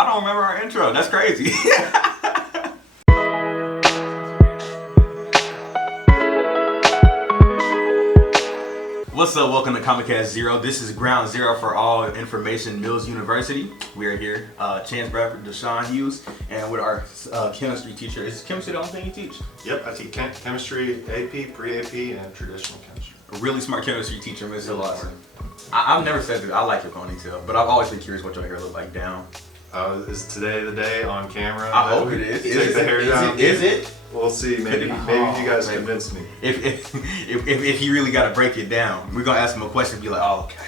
I don't remember our intro. That's crazy. What's up? Welcome to Comet Zero. This is ground zero for all information Mills University. We are here, Chance Bradford, Deshaun Hughes, and with our chemistry teacher. Is chemistry the only thing you teach? Yep, I teach chemistry, AP, pre-AP, and traditional chemistry. A really smart chemistry teacher, Mr.Lawson. I've never said that I like your ponytail, but I've always been curious what your hair look like down. Is today the day on camera? I hope it is. Take the hair down. Is it? We'll see. Maybe you guys convince me. If he really got to break it down, we're gonna ask him a question and be like, oh, okay,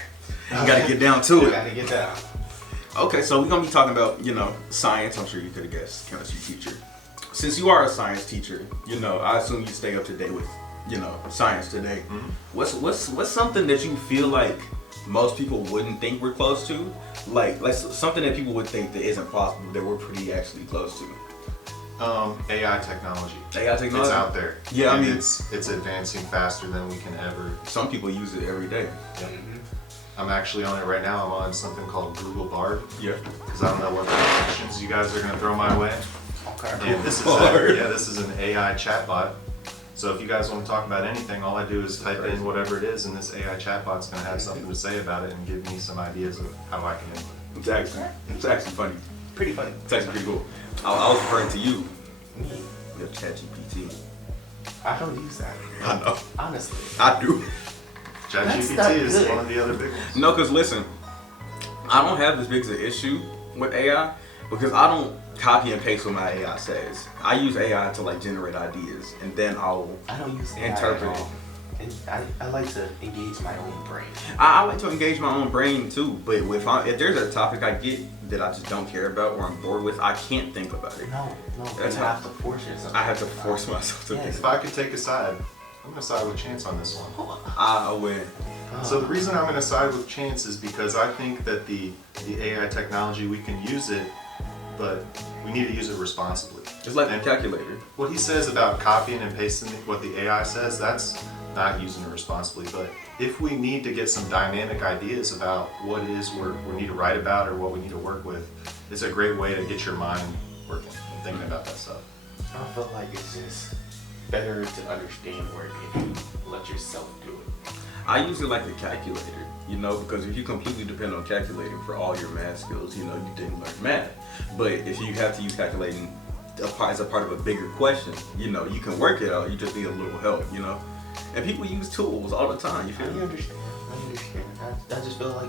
you got to get down to it. Gotta get down. Okay, so we're gonna be talking about, science. I'm sure you could have guessed, chemistry teacher. Since you are a science teacher, I assume you stay up to date with, science today. Mm-hmm. What's something that you feel like most people wouldn't think we're close to? Like something that people would think that isn't possible that we're pretty actually close to. AI technology. AI technology? It's out there. Yeah, I mean, it's advancing faster than we can ever. Some people use it every day. Yeah. Mm-hmm. I'm actually on it right now. I'm on something called Google Bard. Yeah. Because I don't know what questions you guys are going to throw my way. Okay. And this is an AI chatbot. So if you guys want to talk about anything, all I do is type in whatever it is, and this AI chatbot's going to have something to say about it and give me some ideas of how I can input it. It's actually funny. Pretty funny. It's actually pretty cool. I was referring to you. Me? Your ChatGPT. I don't use that. I know. Honestly. I do. ChatGPT is one of the other big ones. No, because listen, I don't have as big of an issue with AI because I don't copy and paste what my AI says. I use AI to generate ideas, and then I don't use AI interpret at it. all. And I like to engage my own brain. I like to engage my own brain too, but if there's a topic I get that I just don't care about or I'm bored with, I can't think about it. No, That's you have to force yourself. I have to force myself to Yes. think. If I could take a side, I'm going to side with Chance on this one. I win. So the reason I'm going to side with Chance is because I think that the AI technology, we can use it, but we need to use it responsibly. It's like a calculator. What he says about copying and pasting what the AI says, that's not using it responsibly. But if we need to get some dynamic ideas about what it is we need to write about or what we need to work with, it's a great way to get your mind working and thinking about that stuff. I feel like it's just better to understand work if you let yourself do it. I use it like a calculator, because if you completely depend on calculating for all your math skills, you didn't learn math. But if you have to use calculating as a part of a bigger question, you can work it out. You just need a little help, And people use tools all the time. You feel me? I understand. I just feel like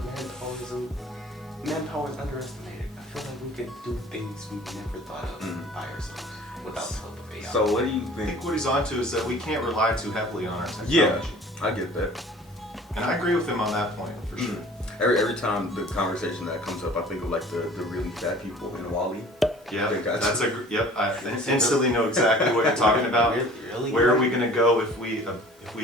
manpower is underestimated. I feel like we can do things we've never thought of by ourselves without the help of AI. So what do you I think? think what he's onto is that we can't rely too heavily on our technology. Yeah, I get that. And I agree with him on that point, for sure. Every time the conversation that comes up, I think of the really fat people in Wall-E. Yeah, That's I instantly know exactly what you're talking about. Really? Where are we going to go if we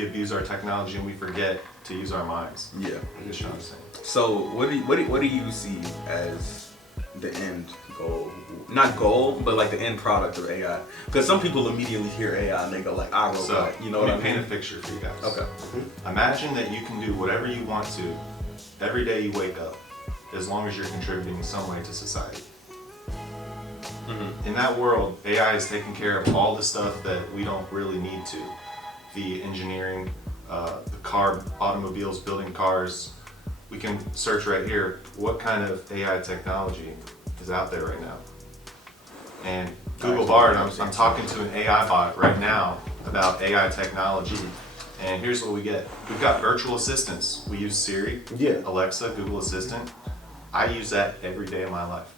abuse our technology and we forget to use our minds? Yeah. Like Sean was saying. So what do you see as the end goal? Not goal, but the end product of AI. Because some people immediately hear AI and they go iRobot. So, you know what I mean? paint a picture for you guys. Okay. Imagine that you can do whatever you want to every day you wake up, as long as you're contributing in some way to society. Mm-hmm. In that world, AI is taking care of all the stuff that we don't really need to. The engineering, the automobiles, building cars. We can search right here, what kind of AI technology is out there right now? And Google Bard, I'm talking to an AI bot right now about AI technology. And here's what we get. We've got virtual assistants. We use Siri, Alexa, Google Assistant. I use that every day of my life.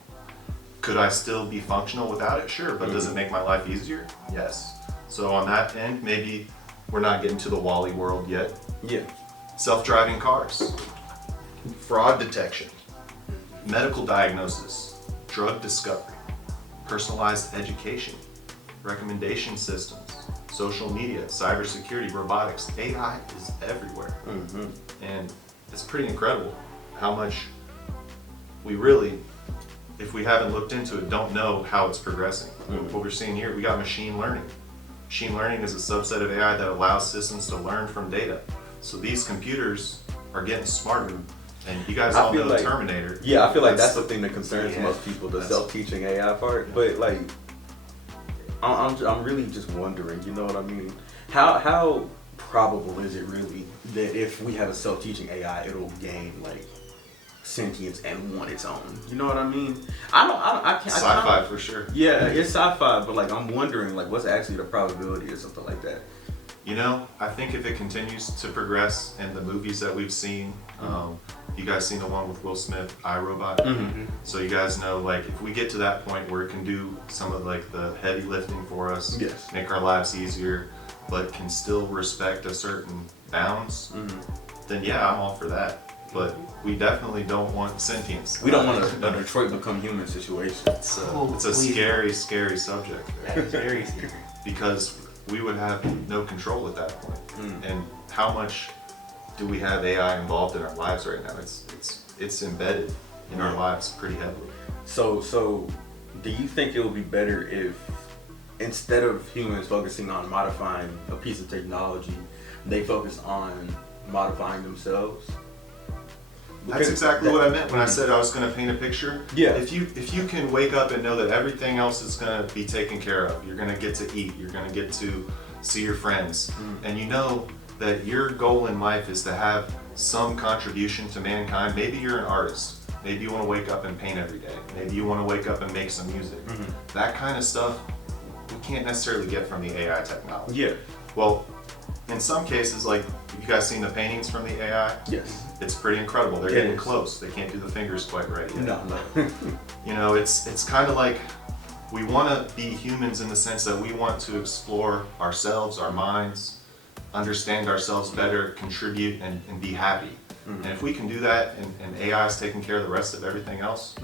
Could I still be functional without it? Sure, but does it make my life easier? Yes. So on that end, maybe we're not getting to the Wall-E world yet. Yeah. Self-driving cars, fraud detection, medical diagnosis, drug discovery, personalized education, recommendation systems, social media, cybersecurity, robotics. AI is everywhere. Mm-hmm. And it's pretty incredible how much we really, if we haven't looked into it, don't know how it's progressing. Mm-hmm. What we're seeing here, we got machine learning. Machine learning is a subset of AI that allows systems to learn from data. So these computers are getting smarter And you guys I all feel know like- the Terminator. Yeah, I feel like that's the thing that concerns Yeah. most people, the That's- self-teaching AI part. But like, I'm really just wondering, you know what I mean? How probable is it really that if we have a self-teaching AI, it'll gain like sentience and want its own? You know what I mean? I can't. Sci-fi for sure. Yeah, it's sci-fi, but like I'm wondering, like, what's actually the probability or something like that? You know, I think if it continues to progress in the movies that we've seen, you guys seen the one with Will Smith, iRobot? Mm-hmm. So you guys know, like, if we get to that point where it can do some of like the heavy lifting for us, Yes. make our lives easier, but can still respect a certain bounds, then yeah, I'm all for that. But we definitely don't want sentience. We don't want a Detroit Become Human situation. It's a scary, scary subject. That is very scary. Because we would have no control at that point. And how much do we have AI involved in our lives right now? It's embedded in our lives pretty heavily. So do you think it would be better if instead of humans focusing on modifying a piece of technology, they focus on modifying themselves? That's exactly what I meant when I said I was going to paint a picture. Yeah. If you can wake up and know that everything else is going to be taken care of, you're going to get to eat, you're going to get to see your friends, and you know that your goal in life is to have some contribution to mankind. Maybe you're an artist. Maybe you want to wake up and paint every day. Maybe you want to wake up and make some music. That kind of stuff we can't necessarily get from the AI technology. Yeah. Well, in some cases, like, have you guys seen the paintings from the AI? Yes. It's pretty incredible. They're It getting is. close. They can't do the fingers quite right yet. No. You know, it's kind of like we want to be humans in the sense that we want to explore ourselves, our minds, understand ourselves better, contribute, and be happy. And if we can do that and AI is taking care of the rest of everything else,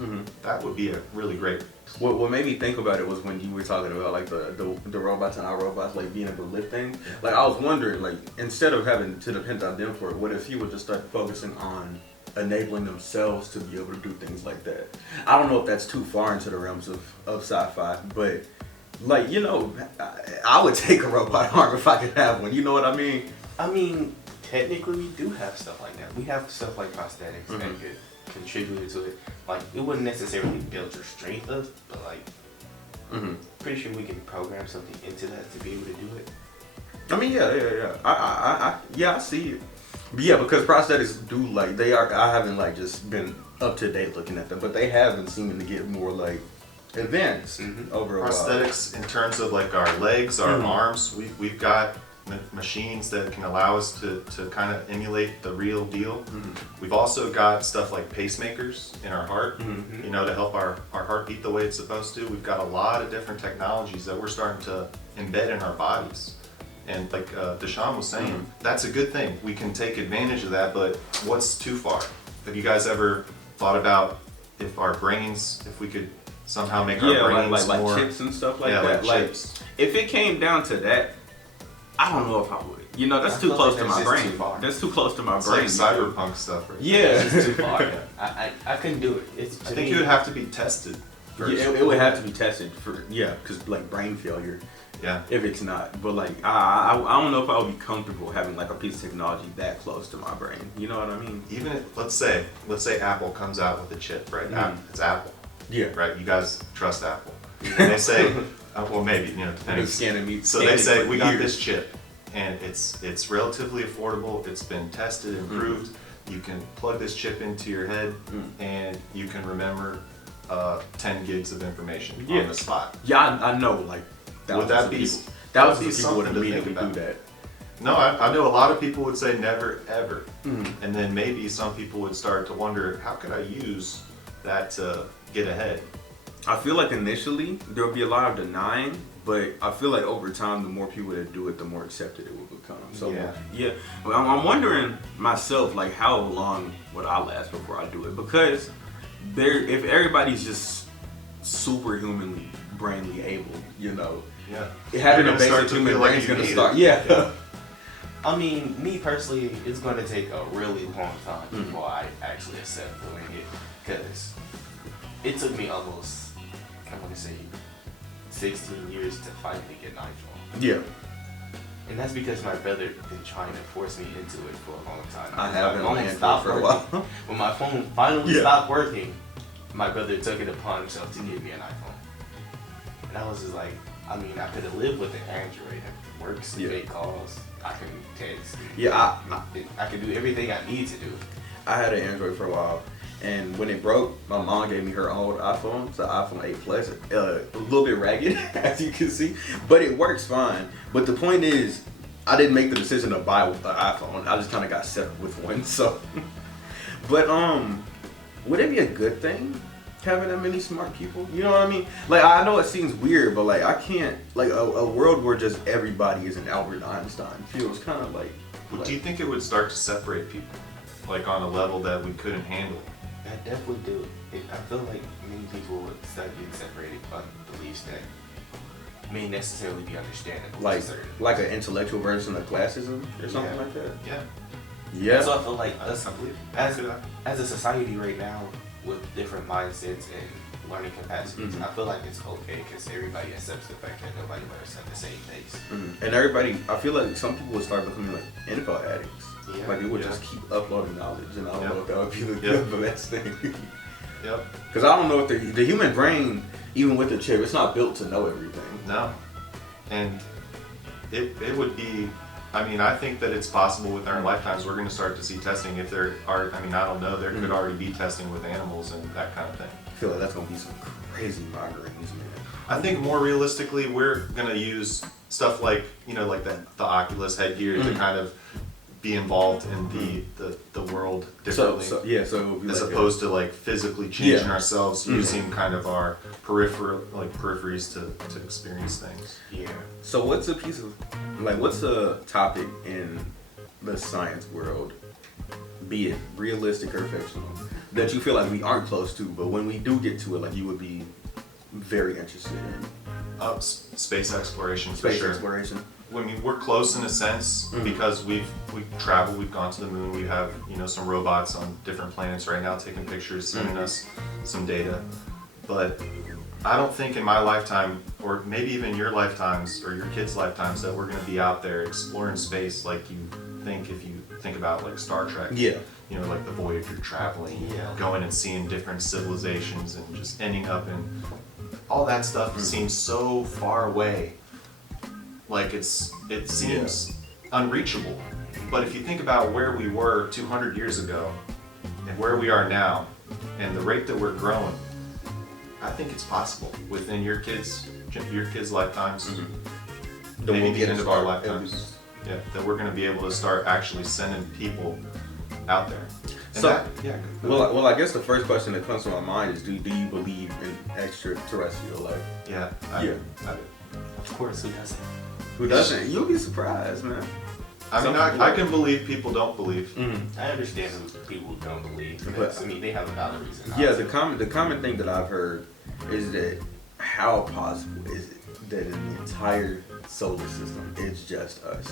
that would be a really great. What made me think about it was when you were talking about like the robots and our robots like being able to lift things. Like I was wondering, like instead of having to depend on them for it, what if you would just start focusing on enabling themselves to be able to do things like that? I don't know if that's too far into the realms of sci-fi, but like, you know, I would take a robot arm if I could have one. You know what I mean? I mean, technically we do have stuff like that. We have stuff like prosthetics that could contribute to it. Like, it wouldn't necessarily build your strength up, but like, pretty sure we can program something into that to be able to do it. I mean, yeah. I see it. But yeah, because prosthetics do like they are. I haven't like just been up to date looking at them, but they have been seeming to get more like advanced over a while. Prosthetics in terms of like our legs, our arms, we've got machines that can allow us to kind of emulate the real deal. We've also got stuff like pacemakers in our heart, you know, to help our heart beat the way it's supposed to. We've got a lot of different technologies that we're starting to embed in our bodies. And like Deshaun was saying, that's a good thing. We can take advantage of that, but what's too far? Have you guys ever thought about if our brains, if we could somehow make our brains like more chips and stuff like yeah, that? like Like chips. if it came down to that, I don't know if I would. You know, that's I too feel close like to that's my just brain. too far. That's too close to my It's brain. like cyberpunk stuff, right? Yeah. It's just too far. I couldn't do it. It's, I think it would have to be tested first. Yeah, it would have to be tested for because like brain failure. Yeah. If it's not, but like I don't know if I would be comfortable having like a piece of technology that close to my brain. You know what I mean? Even if, let's say Apple comes out with a chip, right? It's Apple, Yeah. right? You guys trust Apple. And they say, well, maybe, you know, depending. Scanning me. So they say, for we got years. this chip, and it's relatively affordable. It's been tested and proved. You can plug this chip into your head, and you can remember 10 gigs of information on the spot. Yeah, I know. Like Would that be thousands something of people would to think immediately do about? that. No, I know a lot of people would say never, ever. And then maybe some people would start to wonder, how could I use that to get ahead? I feel like initially there'll be a lot of denying, but I feel like over time, the more people that do it, the more accepted it will become. So yeah. But I'm wondering myself, like, how long would I last before I do it? Because if everybody's just superhumanly brainly able, you know, having a basic human brain is gonna start. Yeah. I mean, me personally, it's going to take a really long time before I actually accept doing it, because it took me almost, I want to say, 16 years to finally get an iPhone. Yeah. And that's because my brother been trying to force me into it for a long time. I have been My on phone Android stopped for a working. while. When my phone finally Yeah. stopped working, my brother took it upon himself to give me an iPhone. And I was just like, I mean, I could have lived with the Android. It works, Yeah. make calls, I can text. Yeah, I can do everything I need to do. I had an Android for a while, and when it broke, my mom gave me her old iPhone. It's an iPhone 8 Plus, a little bit ragged, as you can see, but it works fine. But the point is, I didn't make the decision to buy an iPhone. I just kind of got set up with one. So, but would it be a good thing having that many smart people? You know what I mean? Like, I know it seems weird, but like, I can't, like, a world where just everybody is an Albert Einstein feels kind of like. Well, do you think it would start to separate people, like on a level that we couldn't handle? I definitely do. I feel like many people would start being separated by beliefs that may necessarily be understandable. Like, to certain. like an intellectual version of classism or something Yeah. like that. Yeah. Yeah. So I feel like us, I believe as a society right now, with different mindsets and learning capacities, Mhm. I feel like it's okay because everybody accepts the fact that nobody learns at the same pace. And everybody, I feel like some people would start becoming like info addicts. Yeah. Like, they would Yeah. just keep uploading knowledge, and I don't Yep. know if that would be the, Yep. the best thing. Yep. Because I don't know if the human brain, even with the chip, it's not built to know everything. No. And it would be, I mean, I think that it's possible within our lifetimes we're going to start to see testing if there are, I mean, I don't know, there could already be testing with animals and that kind of thing. I feel like that's gonna be some crazy migraines, man. I think more realistically, we're going to use stuff like, you know, like the Oculus headgear to kind of be involved in the world differently. So it would be as like opposed to like physically changing Yeah. ourselves using kind of our peripheries to experience things. Yeah. So what's what's a topic in the science world, be it realistic or fictional, that you feel like we aren't close to, but when we do get to it, like, you would be very interested in? Space exploration for Space sure. exploration. I mean, we're close in a sense because we've traveled, we've gone to the moon, we have, you know, some robots on different planets right now taking pictures, sending us some data. But I don't think in my lifetime, or maybe even your lifetimes or your kids' lifetimes, that we're going to be out there exploring space like you think if you think about like Star Trek. Yeah. You know, like the Voyager traveling, going and seeing different civilizations and just ending up in all that stuff seems so far away. Like it seems unreachable. But if you think about where we were 200 years ago and where we are now and the rate that we're growing, I think it's possible within your kids' lifetimes, maybe the end of our lifetimes, that we're going to be able to start actually sending people out there. And So, well, I guess the first question that comes to my mind is, do you believe in extraterrestrial life? yeah, I do. Of course, who doesn't? Who doesn't? You'll be surprised, man. I mean, I can believe people don't believe. I understand who people don't believe. But- I mean, they have a valid reason. not Yeah, to. the common thing that I've heard is that how possible is it that in the entire solar system it's just us?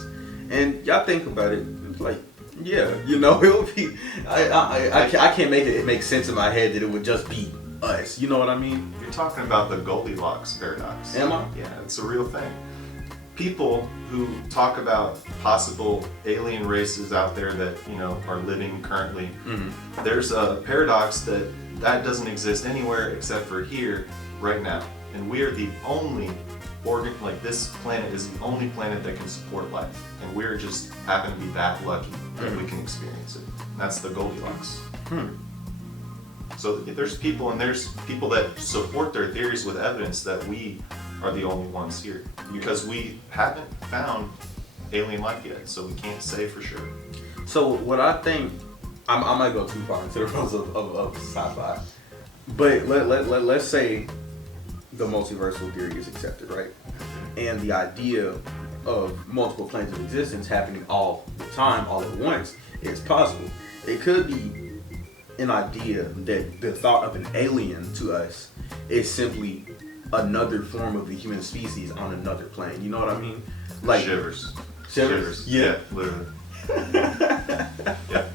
And y'all think about it, it's like, yeah, you know, it would be. I can't make it make sense in my head that it would just be us. You know what I mean? You're talking about the Goldilocks paradox. Am I? Yeah, it's a real thing. People who talk about possible alien races out there that, you know, are living currently, there's a paradox that doesn't exist anywhere except for here, right now. And we are the only this planet is the only planet that can support life. And we're just happen to be that lucky that we can experience it. And that's the Goldilocks. So there's people that support their theories with evidence that we are the only ones here because we haven't found alien life yet, so we can't say for sure. So what I think, I might go too far into the realms of sci-fi, but let's say the multiversal theory is accepted, right? And the idea of multiple planes of existence happening all the time, all at once, is possible. It could be an idea that the thought of an alien to us is simply another form of the human species on another plane. You know what I mean? Like Shivers. Yeah. Literally. Yeah.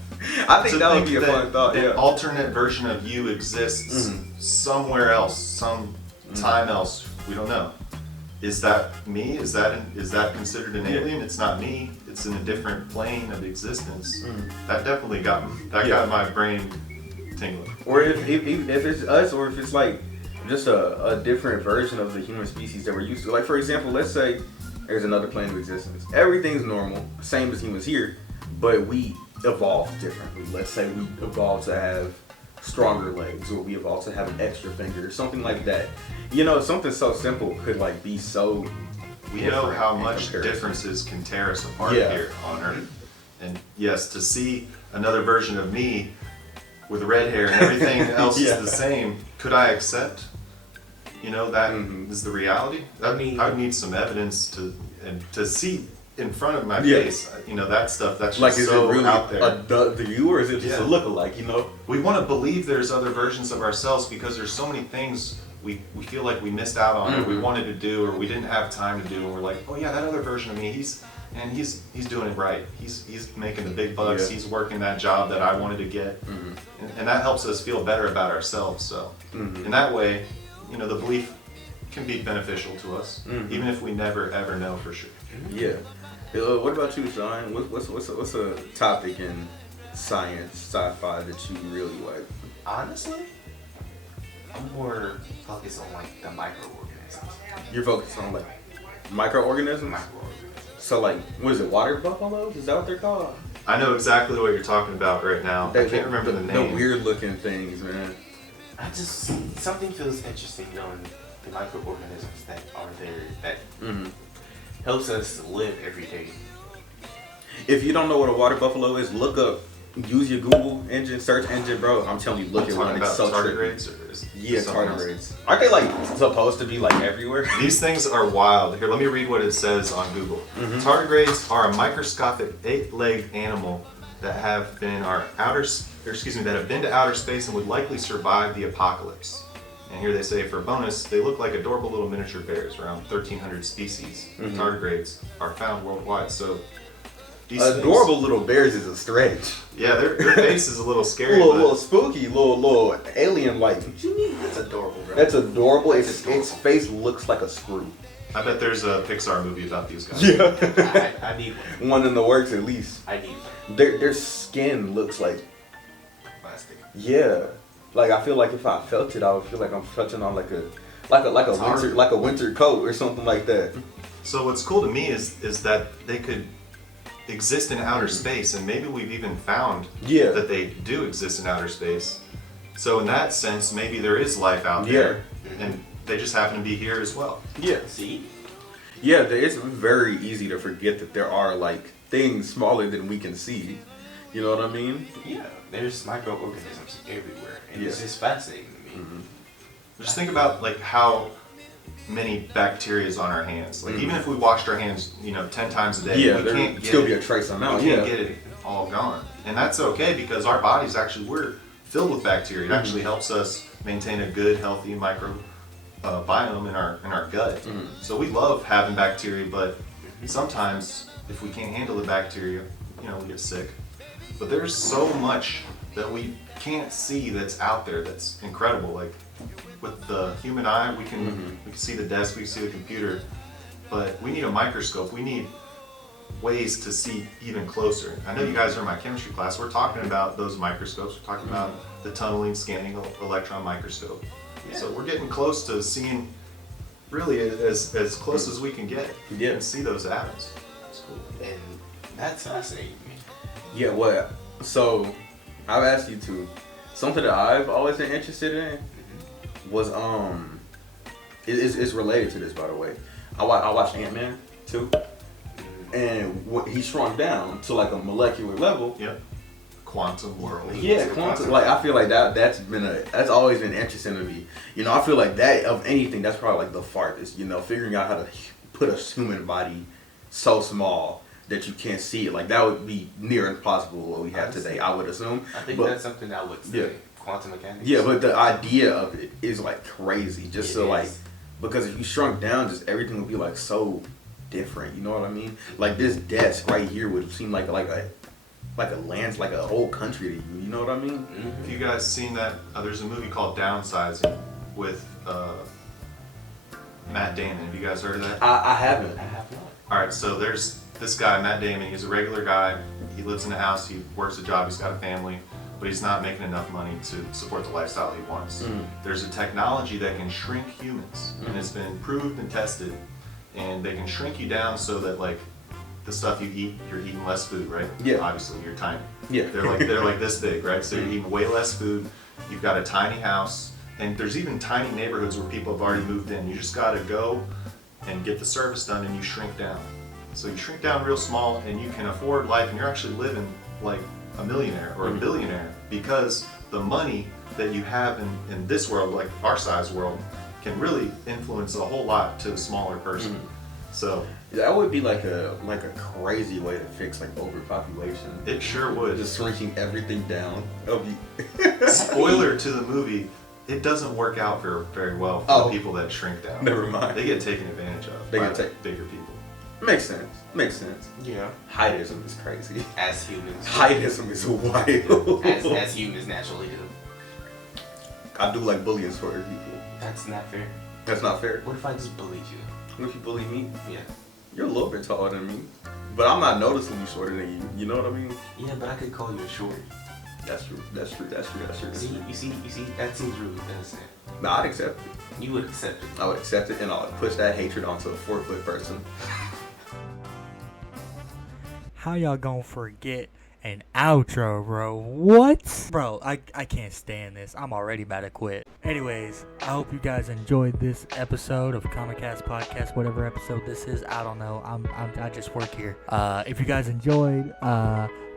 I think To that would think be a fun thought. An Yeah. alternate version of you exists somewhere else, some time else. We don't know. is that me? Is that considered an alien? It's not me. It's in a different plane of existence. That definitely got my brain tingling. Or if it's us, or if it's like just a different version of the human species that we're used to. Like for example, let's say there's another plane of existence. Everything's normal, same as humans here, but we evolved differently. Let's say we evolved to have stronger legs, or we evolved to have an extra finger, or something like that. You know, something so simple could like be so. We know how much differences can tear us apart here on Earth. And yes, to see another version of me with red hair and everything else is the same, could I accept? You know, that is the reality. I would need some evidence to see in front of my face. You know, that stuff that's just like, is so it really out there. The you, or is it just a lookalike? You know, we want to believe there's other versions of ourselves because there's so many things we feel like we missed out on, or we wanted to do, or we didn't have time to do, and we're like, oh yeah, that other version of me, he's doing it right. He's making the big bucks. He's working that job that I wanted to get, and that helps us feel better about ourselves. So in that way, you know, the belief can be beneficial to us, even if we never ever know for sure. Yeah. What about you, Sean? What's a topic in science, sci-fi that you really like? Honestly, I'm more focused on like the microorganisms. You're focused on like microorganisms? So like, what is it, water buffaloes? Is that what they're called? I know exactly what you're talking about right now. I can't remember the name. The weird looking things, man. Something feels interesting knowing the microorganisms that are there that helps us live every day. If you don't know what a water buffalo is, look up. Use your Google engine, search engine, bro. I'm telling you, look at one. It's so tardigrades? Tardigrades. Aren't they like supposed to be like everywhere? These things are wild. Here, let me read what it says on Google. Tardigrades are a microscopic 8-legged animal that have been that have been to outer space and would likely survive the apocalypse. And here they say, for a bonus, they look like adorable little miniature bears. Around 1,300 species of tardigrades are found worldwide. So adorable little bears is a stretch. Yeah, their face is a little scary. A little spooky, little alien-like. What do you mean? That's adorable, bro. That's adorable. Its face looks like a screw. I bet there's a Pixar movie about these guys. Yeah. I need one. One in the works at least. I need one. Their skin looks like Plastic. Yeah. Like I feel like if I felt it, I would feel like I'm touching on like a winter coat or something like that. So what's cool to me is that they could exist in outer space, and maybe we've even found that they do exist in outer space. So in that sense, maybe there is life out there, and they just happen to be here as well. Yeah. See? Yeah, it's very easy to forget that there are like things smaller than we can see. You know what I mean? Yeah. There's microorganisms everywhere, and it's just fascinating to me. Just think about like how many bacteria is on our hands. Like even if we washed our hands, 10 times a day, we can't still be a trace amount. We can't get it all gone, and that's okay because our bodies we're filled with bacteria. It actually helps us maintain a good, healthy micro biome in our gut. So we love having bacteria, but sometimes if we can't handle the bacteria, we get sick. But there's so much that we can't see that's out there that's incredible. Like with the human eye, we can see the desk, we can see the computer, but we need a microscope. We need ways to see even closer. I know you guys are in my chemistry class. We're talking about those microscopes. We're talking about the tunneling, scanning electron microscope. Yeah. So we're getting close to seeing really as close as we can get and see those atoms. It's cool. And that's fascinating. Yeah, well, so I've asked you to. Something that I've always been interested in was it's related to this, by the way. I watched Ant-Man too, and he shrunk down to like a molecular level. Yep. Quantum world. Yeah, quantum. Like I feel like that's always been interesting to me. I feel like that of anything that's probably like the farthest. Figuring out how to put a human body so small that you can't see it. Like that would be near impossible what we have today, I would assume. I think that's something I would say. Yeah. Quantum mechanics. Yeah, but the idea of it is like crazy. Just because if you shrunk down, just everything would be like so different. You know what I mean? Like this desk right here would seem like a land, like a whole country to you. You know what I mean? Have you guys seen that? There's a movie called Downsizing with Matt Damon. Have you guys heard of that? I haven't. I have not. All right, so there's this guy, Matt Damon. He's a regular guy. He lives in a house. He works a job. He's got a family, but he's not making enough money to support the lifestyle he wants. There's a technology that can shrink humans, and it's been proved and tested. And they can shrink you down so that like the stuff you eat, you're eating less food, right? Yeah. Obviously, you're tiny. Yeah. They're like this big, right? So you're eating way less food. You've got a tiny house, and there's even tiny neighborhoods where people have already moved in. You just got to go and get the service done, and you shrink down. So you shrink down real small, and you can afford life, and you're actually living like a millionaire or a billionaire because the money that you have in this world, like our size world, can really influence a whole lot to a smaller person. So that would be like a crazy way to fix like overpopulation. it sure would. Just shrinking everything down. Spoiler to the movie, it doesn't work out very well for the people that shrink down. Never mind. They get taken advantage of They by get the bigger people. Makes sense. Makes sense. Yeah. Heightism is crazy. As humans. Heightism is wild. As humans naturally do. I do like bullying shorter people. That's not fair. That's not fair. What if I just bullied you? What if you bully me? Yeah. You're a little bit taller than me, but I'm not noticeably shorter than you. You know what I mean? Yeah, but I could call you a short. That's true. That's true. See, you see, that seems rude, doesn't it? Nah, I'd accept it. You would accept it. I would accept it, and I would push that hatred onto a 4-foot person. How y'all gonna forget an outro, bro? What? Bro, I can't stand this. I'm already about to quit. Anyways, I hope you guys enjoyed this episode of Comicast Podcast, whatever episode this is. I don't know. I just work here. If you guys enjoyed,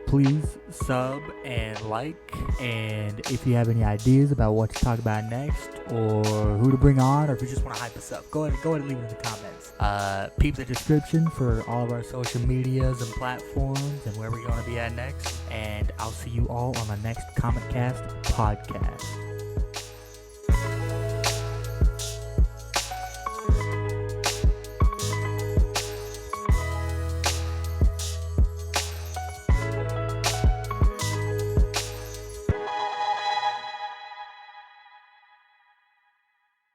please sub and like. And if you have any ideas about what to talk about next, or who to bring on, or if you just want to hype us up, go ahead and leave it in the comments. Peep the description for all of our social medias and platforms and where we're going to be at next. And I'll see you all on the next Comicast podcast.